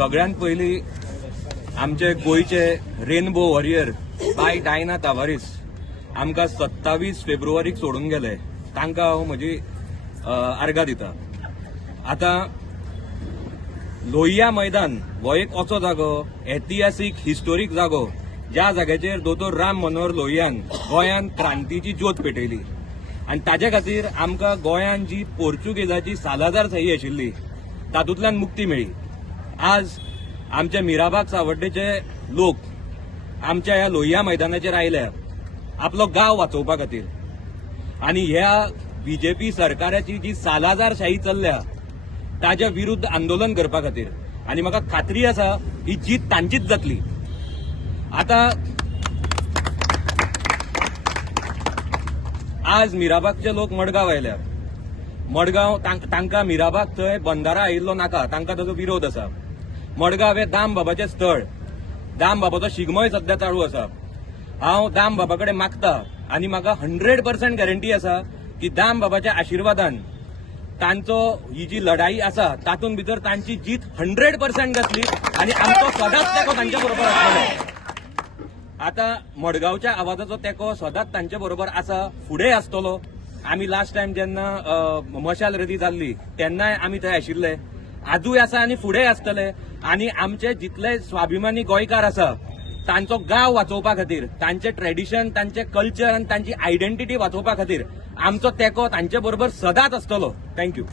सगळ्यात पयलीं आमचे गोयचे रेनबो वॉरियर बाय डायना तावारीस आमकां 27 फेब्रुवारीक सोडून गेले. तांकां हांव म्हजी आर्गां दिता. आतां लोहिया मैदान हो एक असो जागो, ऐतिहासीक हिस्टोरीक जागो, ज्या जाग्याचेर दोतोर राम मनोहर लोहियान गोंयांत क्रांतीची ज्योत पेटयली. आनी ताजे खातीर आमकां गोंयांत जी पोर्चुगेजाची सालाजारशाही आशिल्ली तातूंतल्यान मुक्ती मेळ्ळी. आज आमचे मिराबाग सावड्डेचे लोक आमच्या ह्या लोहिया मैदानाचेर आयल्या आपलो गांव वाचोवपा खातीर. आनी ह्या बीजेपी सरकाराची जी सालाजारशाही चल्ल्या ताच्या विरुद्ध आंदोलन करपा खातीर. आनी म्हाका खात्री आसा ही जीत तांचीच जातली. आता आज मिराबागचे लोक मडगांव आयल्या. मडगांव तांकां मिराबाग थंय बंदारा आयिल्लो नाका, तांकां ताचो विरोध आसा. मडगांव हे दाम बाबाचें स्थळ. दाम बाबाचो शिगमोय सध्या चालू आसा. हांव दाम बाबा कडेन मागता आनी म्हाका 100% गॅरंटी आसा की दाम बाबाच्या आशिर्वादान तांचो ही जी लढाई आसा तातूंत भितर तांची जीत 100% जातली आनी आमचो सदांच तेको तांच्या बरोबर आसतलो. आता मडगांवच्या आवाजाचो तेको सदांच तांचे बरोबर आसा, फुडें आसतलो. आमी लास्ट टायम जेन्ना मशाल रॅली जाल्ली तेन्नाय आमी थंय आशिल्ले, आजूय आसा आनी फुडेंय आसतले. आनी आमचे जितले स्वाभिमानी गोंयकार आसा तांचो गांव वाचोवपा खातीर, तांचे ट्रेडिशन, तांचे कल्चर आनी तांची आयडेंटिटी वाचोवपा खातीर आमचो तेको तांचे बरोबर सदांच आसतलो. थँक्यू.